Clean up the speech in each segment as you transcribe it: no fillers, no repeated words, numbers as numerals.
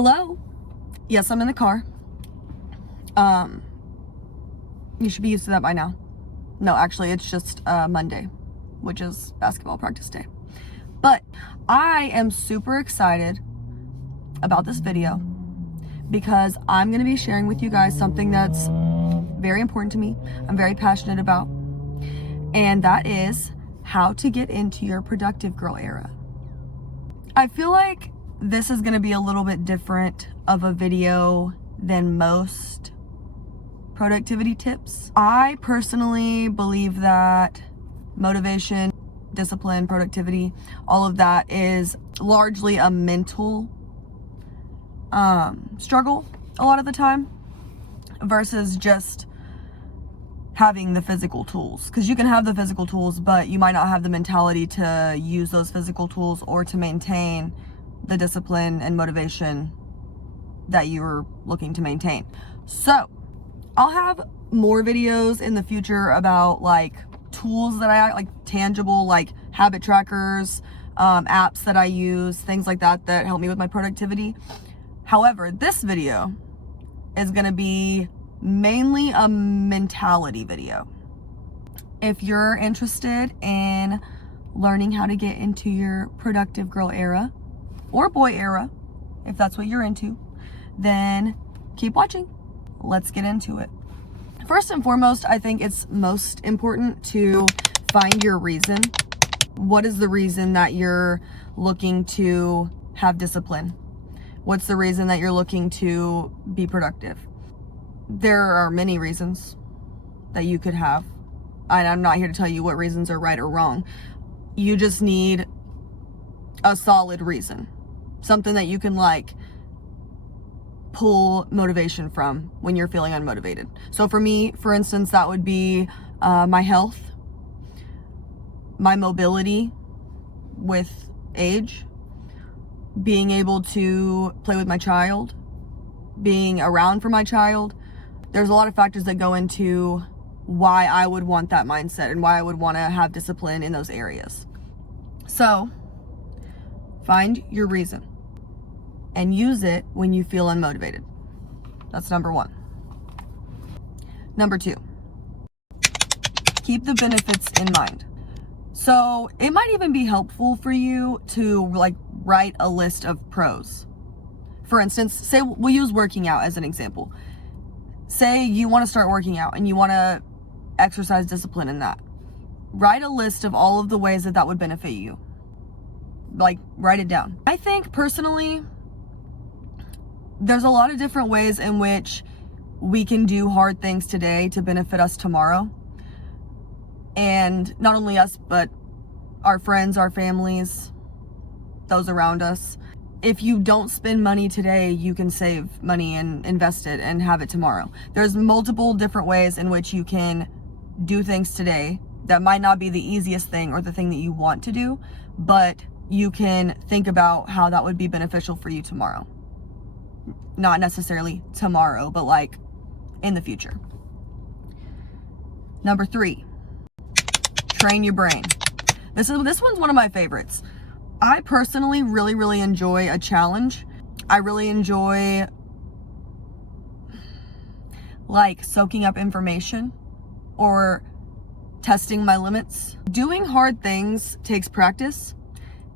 Hello? Yes, I'm in the car. You should be used to that by now. No, actually, it's just Monday, which is basketball practice day. But I am super excited about this video because I'm going to be sharing with you guys something that's very important to me, I'm very passionate about, and that is how to get into your productive girl era. I feel like this is going to be a little bit different of a video than most productivity tips. I personally believe that motivation, discipline, productivity, all of that is largely a mental struggle a lot of the time versus just having the physical tools. Because you can have the physical tools, but you might not have the mentality to use those physical tools or to maintain the discipline and motivation that you're looking to maintain. So I'll have more videos in the future about like tools that I like, tangible, like habit trackers, apps that I use, things like that that help me with my productivity. However, this video is going to be mainly a mentality video. If you're interested in learning how to get into your productive girl era or boy era, if that's what you're into, then keep watching. Let's get into it. First and foremost, I think it's most important to find your reason. What is the reason that you're looking to have discipline? What's the reason that you're looking to be productive? There are many reasons that you could have. And I'm not here to tell you what reasons are right or wrong. You just need a solid reason. Something that you can like pull motivation from when you're feeling unmotivated. So for me, for instance, that would be my health, my mobility with age, being able to play with my child, being around for my child. There's a lot of factors that go into why I would want that mindset and why I would want to have discipline in those areas. So find your reason and use it when you feel unmotivated. That's number one. Number two, keep the benefits in mind. So it might even be helpful for you to like write a list of pros. For instance, say we'll use working out as an example. Say you want to start working out and you want to exercise discipline in that. Write a list of all of the ways that that would benefit you. Like, write it down. I think personally, there's a lot of different ways in which we can do hard things today to benefit us tomorrow. And not only us, but our friends, our families, those around us. If you don't spend money today, you can save money and invest it and have it tomorrow. There's multiple different ways in which you can do things today that might not be the easiest thing or the thing that you want to do, but you can think about how that would be beneficial for you tomorrow. Not necessarily tomorrow, but like in the future. Number three, train your brain. This one's one of my favorites. I personally really enjoy a challenge. I really enjoy like soaking up information or testing my limits. Doing hard things takes practice.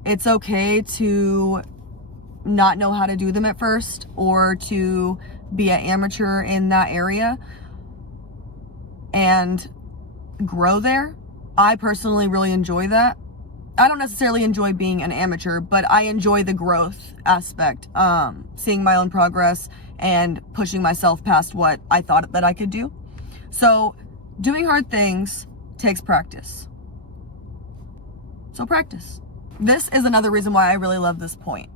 It's okay to not know how to do them at first or to be an amateur in that area and grow there. I personally really enjoy that. I don't necessarily enjoy being an amateur, but I enjoy the growth aspect, seeing my own progress and pushing myself past what I thought that I could do. So doing hard things takes practice. So practice. This is another reason why I really love this point.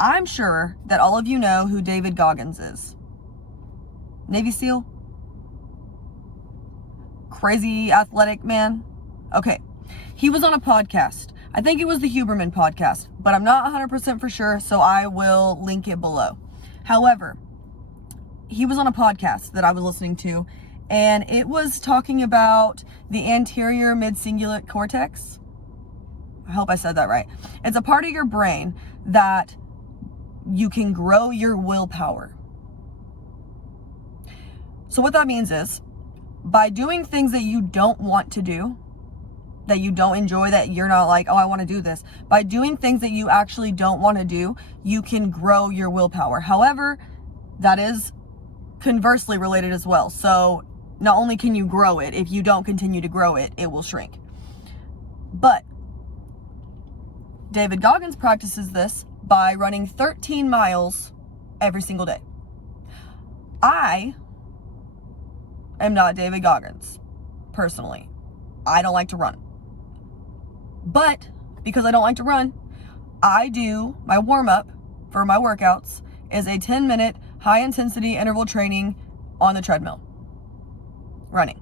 I'm sure that all of you know who David Goggins is. Navy SEAL? Crazy athletic man? Okay. He was on a podcast. I think it was the Huberman podcast, but I'm not 100% for sure, so I will link it below. However, he was on a podcast that I was listening to, and it was talking about the anterior mid-cingulate cortex. I hope I said that right. It's a part of your brain that you can grow your willpower. So what that means is, by doing things that you don't want to do, that you don't enjoy, that you're not like, oh, I want to do this. By doing things that you actually don't want to do, you can grow your willpower. However, that is conversely related as well. So not only can you grow it, if you don't continue to grow it, it will shrink. But David Goggins practices this by running 13 miles every single day. I am not David Goggins, personally. I don't like to run. But because I don't like to run, I do my warm-up for my workouts is a 10-minute high-intensity interval training on the treadmill. Running.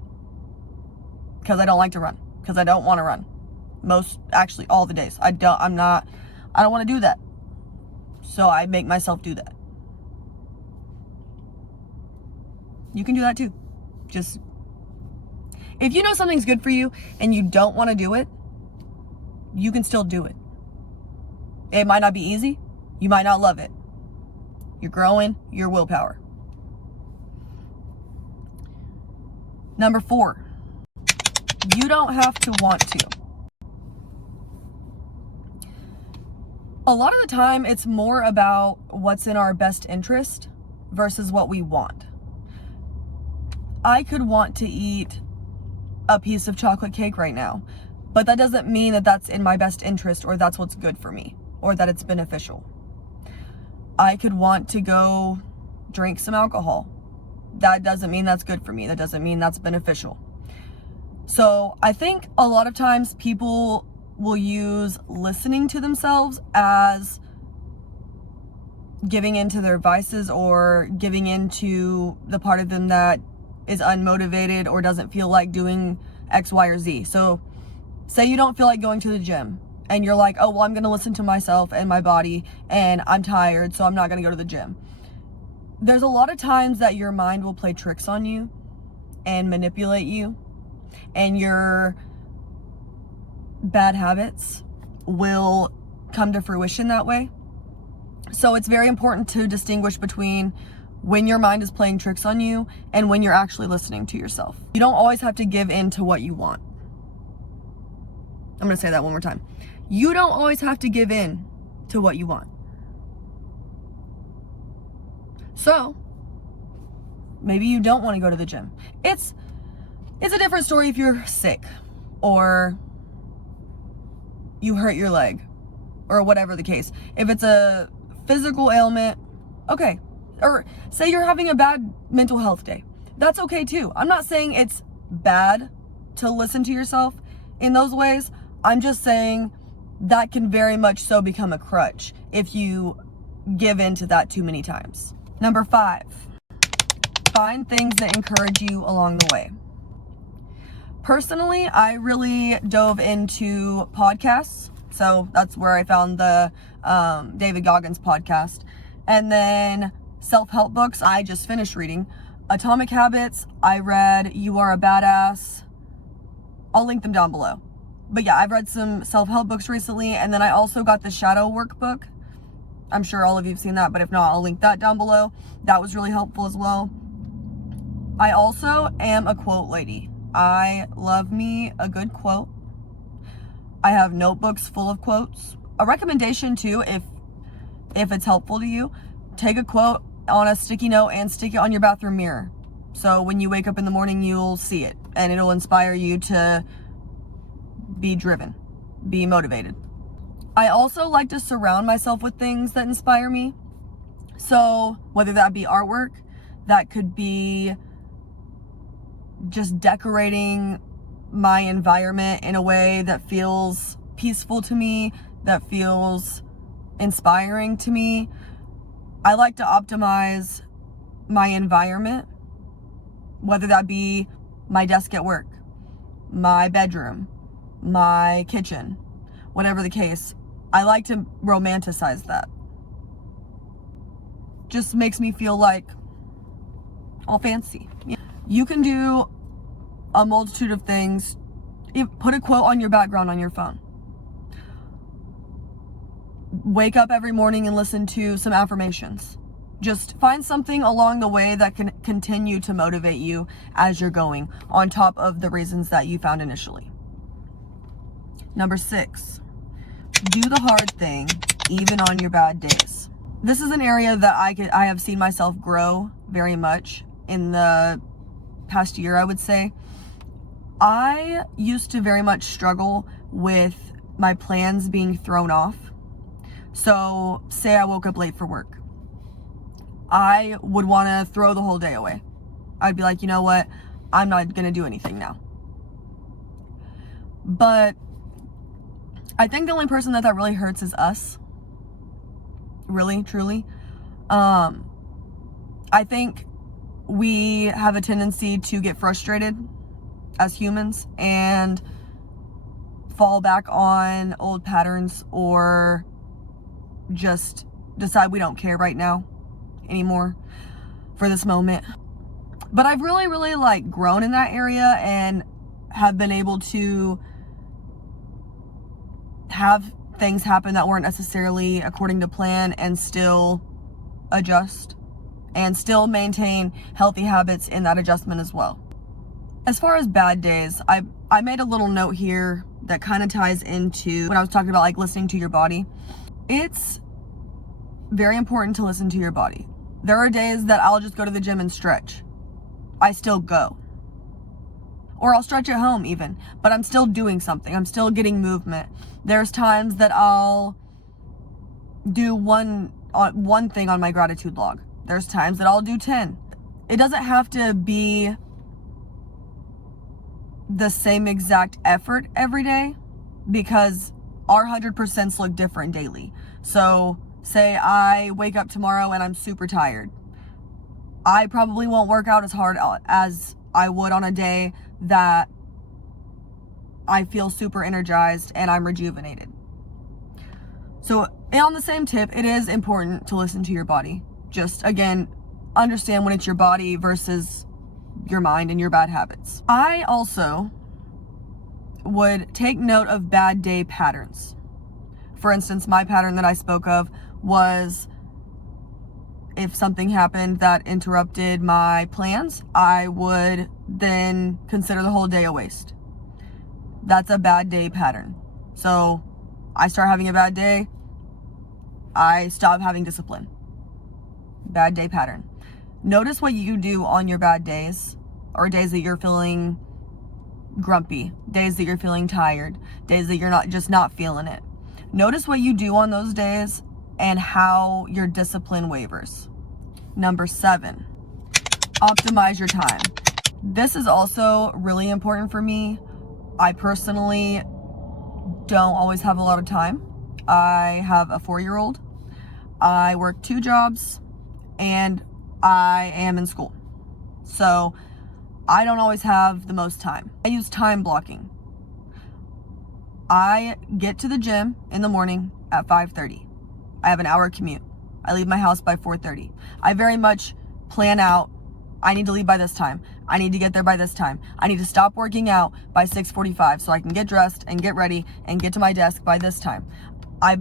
Because I don't like to run. Because I don't want to run. Actually, all the days. I don't want to do that. So I make myself do that. You can do that too. Just, if you know something's good for you and you don't want to do it, you can still do it. It might not be easy. You might not love it. You're growing your willpower. Number 4, you don't have to want to. A lot of the time, it's more about what's in our best interest versus what we want. I could want to eat a piece of chocolate cake right now, but that doesn't mean that that's in my best interest or that's what's good for me or that it's beneficial. I could want to go drink some alcohol. That doesn't mean that's good for me. That doesn't mean that's beneficial. So I think a lot of times people will use listening to themselves as giving into their vices or giving into the part of them that is unmotivated or doesn't feel like doing X, Y, or Z. So say you don't feel like going to the gym and you're like, oh, well, I'm going to listen to myself and my body and I'm tired, so I'm not going to go to the gym. There's a lot of times that your mind will play tricks on you and manipulate you, and your bad habits will come to fruition that way. So it's very important to distinguish between when your mind is playing tricks on you and when you're actually listening to yourself. You don't always have to give in to what you want. I'm going to say that one more time. You don't always have to give in to what you want. So maybe you don't want to go to the gym. It's a different story if you're sick or you hurt your leg or whatever the case. If it's a physical ailment, okay. Or say you're having a bad mental health day. That's okay too. I'm not saying it's bad to listen to yourself in those ways. I'm just saying that can very much so become a crutch if you give in to that too many times. Number 5, find things that encourage you along the way. Personally, I really dove into podcasts. So that's where I found the David Goggins podcast. And then self-help books, I just finished reading. Atomic Habits, I read You Are a Badass. I'll link them down below. But yeah, I've read some self-help books recently, and then I also got the Shadow Workbook. I'm sure all of you have seen that, but if not, I'll link that down below. That was really helpful as well. I also am a quote lady. I love me a good quote. I have notebooks full of quotes. A recommendation too, if it's helpful to you, take a quote on a sticky note and stick it on your bathroom mirror. So when you wake up in the morning, you'll see it and it'll inspire you to be driven, be motivated. I also like to surround myself with things that inspire me. So whether that be artwork, that could be just decorating my environment in a way that feels peaceful to me, that feels inspiring to me. I like to optimize my environment, whether that be my desk at work, my bedroom, my kitchen, whatever the case. I like to romanticize that. Just makes me feel like all fancy. You can do a multitude of things. Put a quote on your background on your phone. wake up every morning and listen to some affirmations. Just find something along the way that can continue to motivate you as you're going, on top of the reasons that you found initially. Number 6, do the hard thing even on your bad days. This is an area that I have seen myself grow very much in the past year, I would say. I used to very much struggle with my plans being thrown off. So say I woke up late for work. I would want to throw the whole day away. I'd be like, you know what? I'm not going to do anything now. But I think the only person that really hurts is us. Really, truly. I think we have a tendency to get frustrated as humans and fall back on old patterns, or just decide we don't care right now anymore for this moment. But I've really like grown in that area and have been able to have things happen that weren't necessarily according to plan and still adjust and still maintain healthy habits in that adjustment as well. As far as bad days, I made a little note here that kind of ties into when I was talking about like listening to your body. It's very important to listen to your body. There are days that I'll just go to the gym and stretch. I still go. Or I'll stretch at home even, but I'm still doing something. I'm still getting movement. There's times that I'll do one thing on my gratitude log. There's times that I'll do 10. It doesn't have to be the same exact effort every day, because our 100% look different daily. So say I wake up tomorrow and I'm super tired. I probably won't work out as hard as I would on a day that I feel super energized and I'm rejuvenated. So on the same tip, it is important to listen to your body. Just again, understand when it's your body versus your mind and your bad habits. I also would take note of bad day patterns. For instance, my pattern that I spoke of was, if something happened that interrupted my plans, I would then consider the whole day a waste. That's a bad day pattern. So I start having a bad day, I stop having discipline. Bad day pattern. Notice what you do on your bad days, or days that you're feeling grumpy, days that you're feeling tired, days that you're not feeling it. Notice what you do on those days and how your discipline wavers. Number 7, optimize your time. This is also really important for me. I personally don't always have a lot of time. I have a 4-year-old. I work 2 jobs and I am in school. So I don't always have the most time. I use time blocking. I get to the gym in the morning at 5:30. I have an hour commute. I leave my house by 4:30. I very much plan out, I need to leave by this time. I need to get there by this time. I need to stop working out by 6:45 so I can get dressed and get ready and get to my desk by this time. I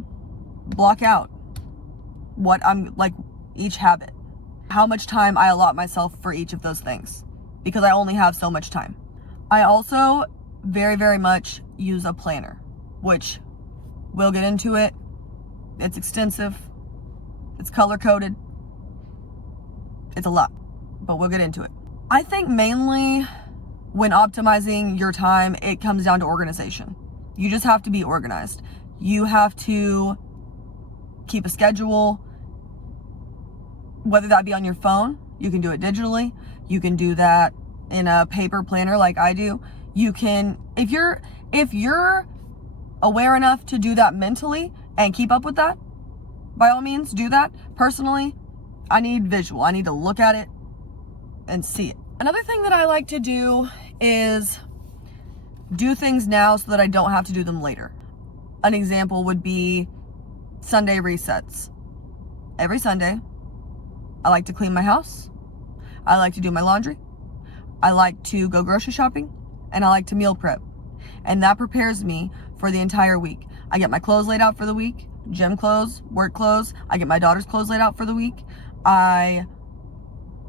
block out what I'm like, each habit, how much time I allot myself for each of those things, because I only have so much time. I also very much use a planner, which we'll get into it. It's extensive. It's color coded. It's a lot, but we'll get into it. I think mainly when optimizing your time, it comes down to organization. You just have to be organized. You have to keep a schedule, whether that be on your phone. You can do it digitally. You can do that in a paper planner like I do. You can, if you're aware enough to do that mentally and keep up with that, by all means, do that. Personally, I need visual. I need to look at it and see it. Another thing that I like to do is do things now so that I don't have to do them later. An example would be Sunday resets. Every Sunday, I like to clean my house. I like to do my laundry. I like to go grocery shopping, and I like to meal prep. And that prepares me for the entire week. I get my clothes laid out for the week. gym clothes, work clothes. I get my daughter's clothes laid out for the week. I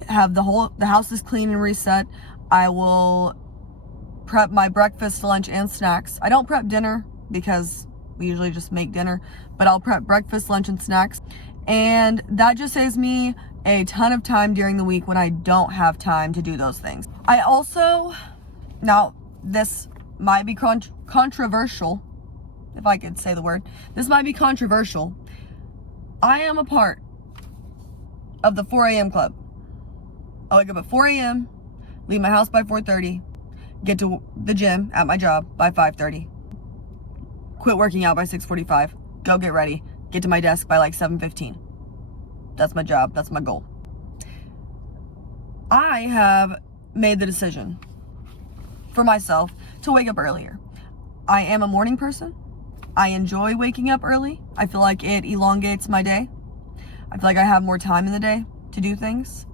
have the house is clean and reset. I will prep my breakfast, lunch, and snacks. I don't prep dinner because we usually just make dinner, but I'll prep breakfast, lunch, and snacks. And that just saves me a ton of time during the week when I don't have time to do those things. I also, now this might be controversial, if I could say the word. This might be controversial. I am a part of the 4 a.m. club. I wake up at 4 a.m., leave my house by 4:30, get to the gym at my job by 5:30, quit working out by 6:45, go get ready, get to my desk by like 7:15. That's my job. That's my goal. I have made the decision for myself to wake up earlier. I am a morning person. I enjoy waking up early. I feel like it elongates my day. I feel like I have more time in the day to do things.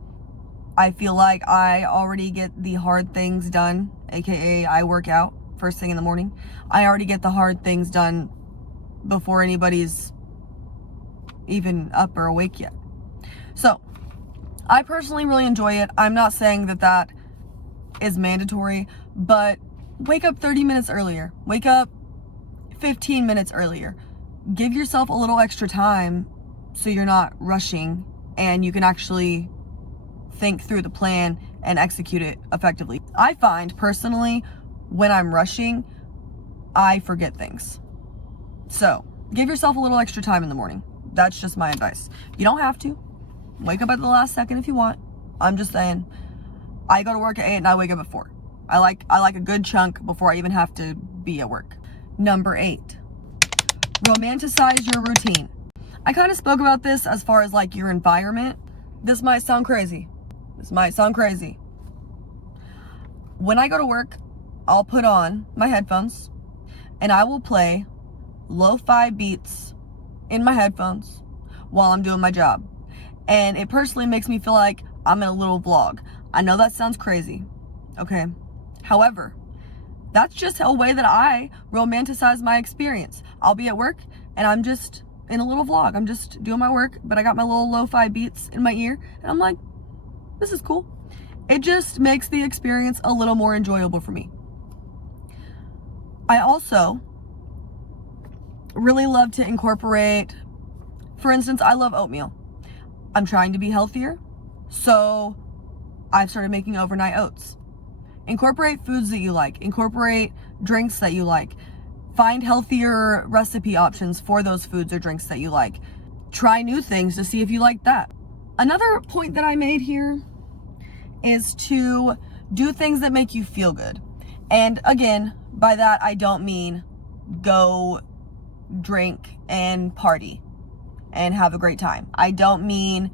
I feel like I already get the hard things done, aka I work out first thing in the morning. I already get the hard things done before anybody's even up or awake yet. So, I personally really enjoy it. I'm not saying that that is mandatory, but wake up 30 minutes earlier. Wake up 15 minutes earlier. Give yourself a little extra time so you're not rushing and you can actually think through the plan and execute it effectively. I find personally when I'm rushing, I forget things. So, give yourself a little extra time in the morning. That's just my advice. You don't have to. Wake up at the last second if you want. I'm just saying, I go to work at 8 and I wake up at 4. I like a good chunk before I even have to be at work. Number 8, romanticize your routine. I kind of spoke about this as far as like your environment. This might sound crazy. When I go to work, I'll put on my headphones and I will play lo-fi beats in my headphones while I'm doing my job. And it personally makes me feel like I'm in a little vlog. I know that sounds crazy, okay? However, that's just a way that I romanticize my experience. I'll be at work and I'm just in a little vlog. I'm just doing my work, but I got my little lo-fi beats in my ear and I'm like, this is cool. It just makes the experience a little more enjoyable for me. I also really love to incorporate, for instance, I love oatmeal. I'm trying to be healthier, so I've started making overnight oats. Incorporate foods that you like. Incorporate drinks that you like. Find healthier recipe options for those foods or drinks that you like. Try new things to see if you like that. Another point that I made here is to do things that make you feel good. And again, by that I don't mean go drink and party and have a great time. I don't mean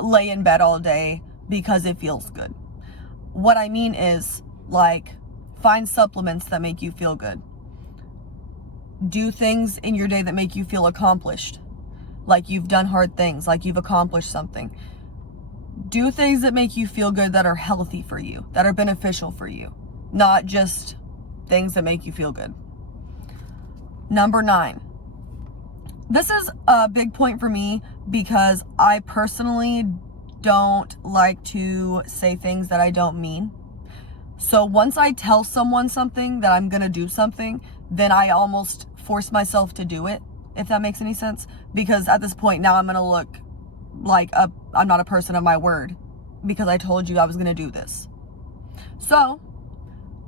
lay in bed all day because it feels good. What I mean is, like, find supplements that make you feel good. Do things in your day that make you feel accomplished. Like you've done hard things, like you've accomplished something. Do things that make you feel good that are healthy for you, that are beneficial for you. Not just things that make you feel good. Number 9. This is a big point for me because I personally don't like to say things that I don't mean. So once I tell someone something that I'm gonna do something, then I almost force myself to do it, if that makes any sense. Because at this point now I'm gonna look like I'm not a person of my word because I told you I was gonna do this. So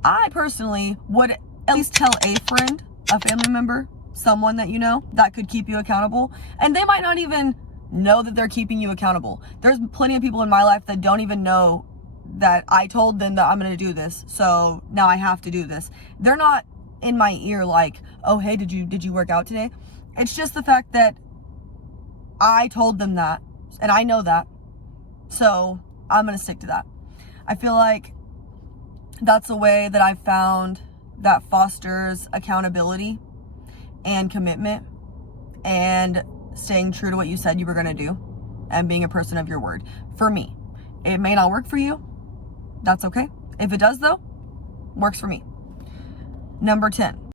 I personally would at least tell a friend, a family member, someone that you know that could keep you accountable, and they might not even know that they're keeping you accountable. There's plenty of people in my life that don't even know that I told them that I'm gonna do this, so now I have to do this. They're not in my ear like, oh hey, did you work out today? It's just the fact that I told them that and I know that, so I'm gonna stick to that. I feel like that's a way that I've found that fosters accountability and commitment and staying true to what you said you were going to do and being a person of your word. For me, it may not work for you. That's okay. If it does though, works for me. Number 10,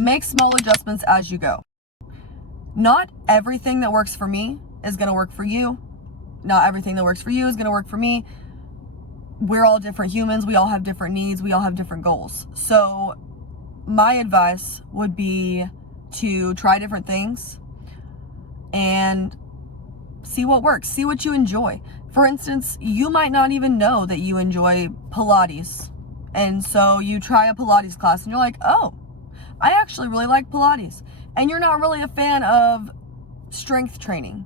make small adjustments as you go. Not everything that works for me is going to work for you. Not everything that works for you is going to work for me. We're all different humans. We all have different needs. We all have different goals. So my advice would be to try different things and see what works. See what you enjoy. For instance, you might not even know that you enjoy Pilates. And so you try a Pilates class and you're like, oh, I actually really like Pilates. And you're not really a fan of strength training.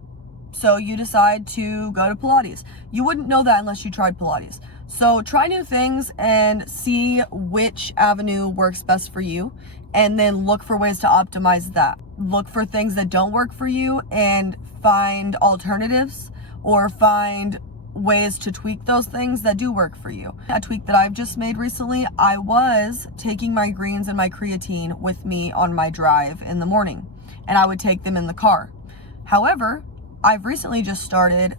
So you decide to go to Pilates. You wouldn't know that unless you tried Pilates. So try new things and see which avenue works best for you, and then look for ways to optimize that. Look for things that don't work for you and find alternatives, or find ways to tweak those things that do work for you. A tweak that I've just made recently, I was taking my greens and my creatine with me on my drive in the morning, and I would take them in the car. However, I've recently just started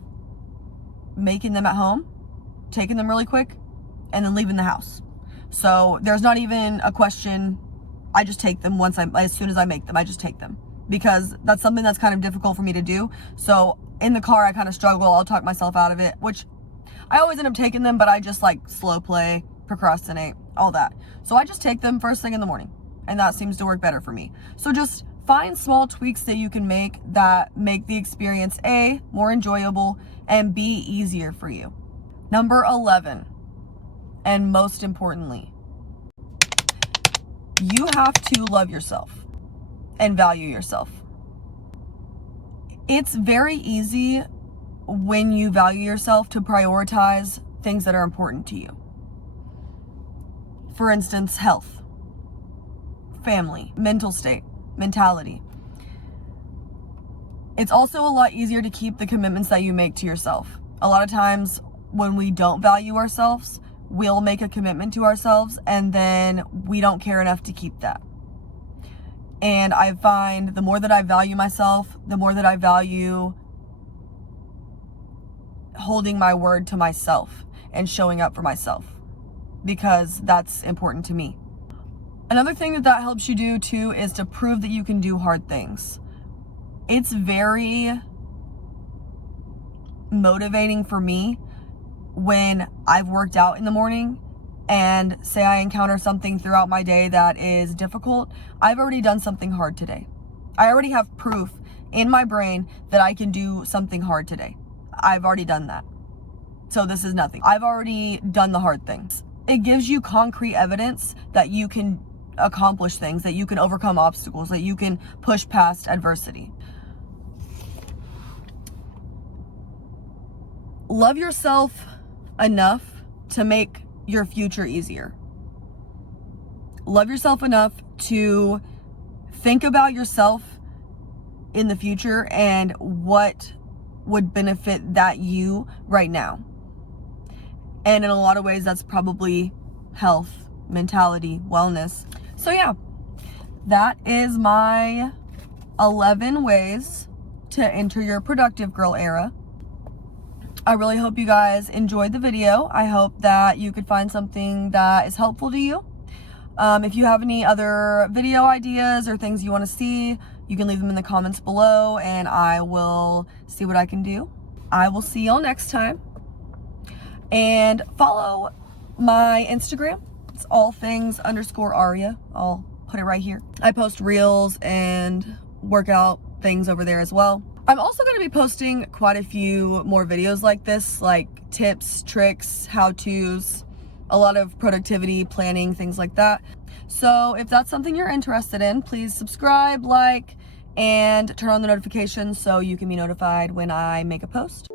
making them at home, taking them really quick, and then leaving the house. So there's not even a question. I just take them as soon as I make them, I just take them, because that's something that's kind of difficult for me to do. So in the car, I kind of struggle. I'll talk myself out of it, which I always end up taking them, but I just like slow play, procrastinate, all that. So I just take them first thing in the morning, and that seems to work better for me. So just find small tweaks that you can make that make the experience A, more enjoyable, and B, easier for you. Number 11, and most importantly, you have to love yourself and value yourself. It's very easy when you value yourself to prioritize things that are important to you. For instance, health, family, mental state, mentality. It's also a lot easier to keep the commitments that you make to yourself. A lot of times when we don't value ourselves, we'll make a commitment to ourselves and then we don't care enough to keep that. And I find the more that I value myself, the more that I value holding my word to myself and showing up for myself, because that's important to me. Another thing that helps you do too is to prove that you can do hard things. It's very motivating for me when I've worked out in the morning and say I encounter something throughout my day that is difficult. I've already done something hard today. I already have proof in my brain that I can do something hard today. I've already done that. So this is nothing. I've already done the hard things. It gives you concrete evidence that you can accomplish things, that you can overcome obstacles, that you can push past adversity. Love yourself enough to make your future easier. Love yourself enough to think about yourself in the future and what would benefit that you right now. And in a lot of ways, that's probably health, mentality, wellness. So yeah, that is my 11 ways to enter your productive girl era. I really hope you guys enjoyed the video. I hope that you could find something that is helpful to you. If you have any other video ideas or things you want to see, you can leave them in the comments below and I will see what I can do. I will see y'all next time. And follow my Instagram. It's allthings_Aria. I'll put it right here. I post reels and workout things over there as well. I'm also going to be posting quite a few more videos like this, like tips, tricks, how-tos, a lot of productivity, planning, things like that. So if that's something you're interested in, please subscribe, like, and turn on the notifications so you can be notified when I make a post.